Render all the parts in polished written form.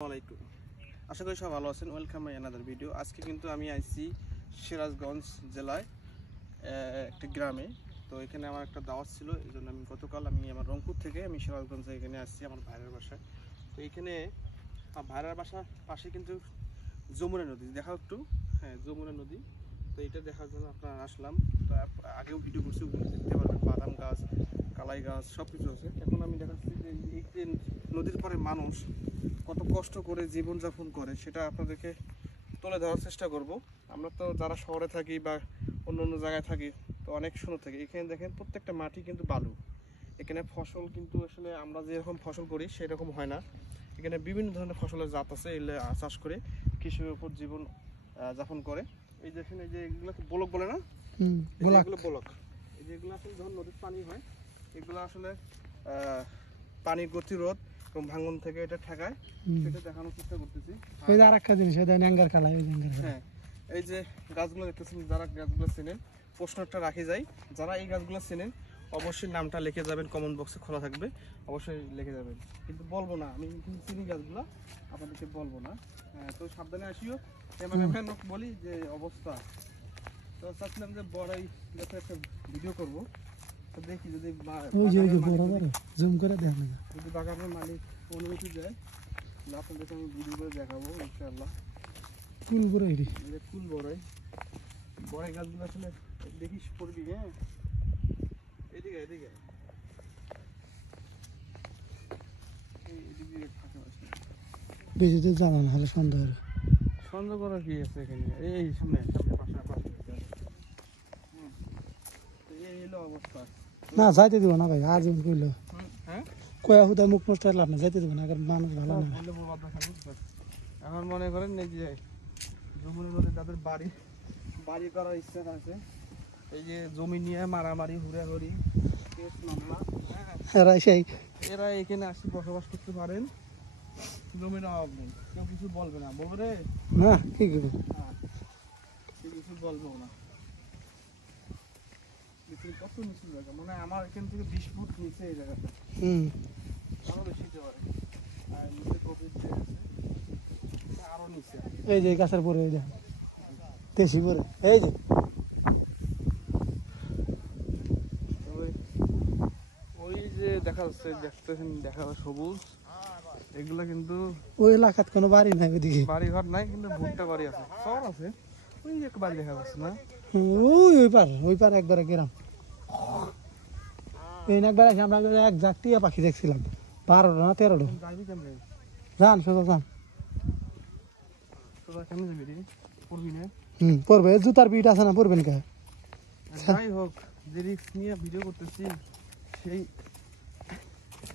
আসসালামাইকুম, আশা করি সব ভালো আছেন। Welcome my another video. আজকে কিন্তু আমি আইছি সিরাজগঞ্জ জেলায় একটা গ্রামে। তো এখানে আমার একটা দাওয়াত ছিল, এই জন্য আমি গতকাল আমার রংপুর থেকে আমি সিরাজগঞ্জে এখানে আসছি আমার ভাইয়ের বাসায়। তো এইখানে ভাইয়ের বাসার পাশে কিন্তু যমুনা নদী, দেখাও একটু। হ্যাঁ, যমুনা নদী। তো এটা দেখার জন্য আপনারা আসলাম। তো আগেও ভিডিও করছি, ওগুলো দেখতে পারবেন। বাদাম গাছ, কালাই গাছ সব কিছু আছে। এখন আমি দেখাচ্ছি যে এই যে নদীর পরে মানুষ কত কষ্ট করে জীবনযাপন করে সেটা আপনাদেরকে তুলে ধরার চেষ্টা করব। আমরা তো যারা শহরে থাকি বা অন্য অন্য জায়গায় থাকি তো অনেক সুন্দর থাকি। এখানে দেখেন প্রত্যেকটা মাটি কিন্তু বালু। এখানে ফসল কিন্তু আসলে আমরা যেরকম ফসল করি সেরকম হয় না। এখানে বিভিন্ন ধরনের ফসলের জাত আছে, এগুলো চাষ করে কৃষির উপর জীবন যাপন করে। এই দেখেন, এই যে এগুলোকে বলক বলে না, এগুলো বলক। এই যে এগুলো আসলে যখন নদীর পানি হয় এগুলো আসলে পানির গতিরোধ এবং ভাঙন থেকে এটা ঠেকায়, সেটা দেখানোর চেষ্টা করতেছি। ওই যে আরেকটা জিনিস, ওই ন্যাঙ্গার কালা, ওই ন্যাঙ্গার কালা। হ্যাঁ, এই যে গাছগুলো দেখতেছেন, যারা গাছগুলো চেনেন প্রশ্নটা রাখি যায়, যারা এই গাছগুলো চেনেন অবশ্যই নামটা লিখে যাবেন, কমেন্ট বক্সে খোলা থাকবে, অবশ্যই লিখে যাবেন। কিন্তু বলবো না, আমি কিন্তু চিনি গাছগুলো, আপনাদেরকে বলবো না। তো সাবধানে আসিও। ক্যামেরাম্যান বলি যে অবস্থা। তো চাচ্ছিলাম যে বড়াই গাছে একটা ভিডিও করবো। তো দেখি যদি জুম করে দেখেন, যদি বাগানের মালিক অনুমতি দেয় আপনাদেরকে আমি ভিডিও করে দেখাবো ইনশাআল্লাহ। ফুল বড়াই, ফুল বড়াই, বড়াই গাছগুলো আসলে দেখিস পড়বি। হ্যাঁ, এদিকে এদিকে এদিকে বেশি তো জানা না, হলে সন্দেহ সন্দেহ করার কি আছে এখানে? এই সামনে সামনে পাশে এই হলো অবস্থা। না, যাইতে দিব না ভাই, আর যেমন কইলো হ্যাঁ, কয়া হুদা মুখ নষ্ট লাভ না, যাইতে দিব না, কারণ মানুষ ভালো না। এখন মনে করেন এই যে যমুনা নদী যাদের বাড়ি করার ইচ্ছা আছে, এই যে জমি নিয়ে মারামারি হুড়াহুড়ি কেস মামলা, এরা এখানে আসি বসবাস করতে পারেন, জমির অভাব নেই, কেউ কিছু বলবে না। বলবে রে না, ঠিক আছে, কেউ কিছু বলবো না। কত নিচু জায়গা, মানে আমার এখান থেকে 20 ফুট নিচে এই জায়গাটা, আরো বেশি হতে পারে। আর নিচে গভীর যে আছে আরো নিচে, এই যে গাছের পরে, এই যে দেশি পরে, এই যে ওই যে দেখা যাচ্ছে, দেখতেছেন, দেখা যাচ্ছে সবুজ, এগুলা কিন্তু ওই এলাকাত কোনো বাড়ি নাই, ওইদিকে বাড়ি ঘর নাই, কিন্তু ভুট্টা বাড়ি আছে, শহর আছে। ওই এক বাড়ি দেখা যাচ্ছে না, ওই পার একবার গ্রাম। এই একবার আছে, আমরা এক জাত টিয়া পাখি দেখছিলাম, 12টা না 13টা। যাবি কেমনে? যান সোজা যান। তোরা কেমনে যাবি রে? পড়বি না? পড়বে, জুতার পিঠ আছে না, পড়বেন কে? যাই হোক, যে রিস্ক নিয়ে ভিডিও করতেছি, সেই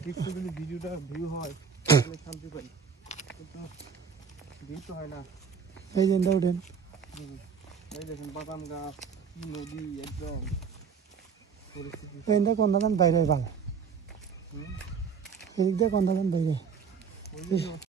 রিস্কে যদি ভিডিওটা ভিউ হয় তাহলে শান্তি পাই, কিন্তু ভিউ তো হয় না। এই যে উঠেন, এই দেখেন বাদাম গাছ, কি নদী, একদম পরিস্থিতি। এই কোন দান বাইরে ভালো, এদিক দিয়ে কোন দান বাইরে।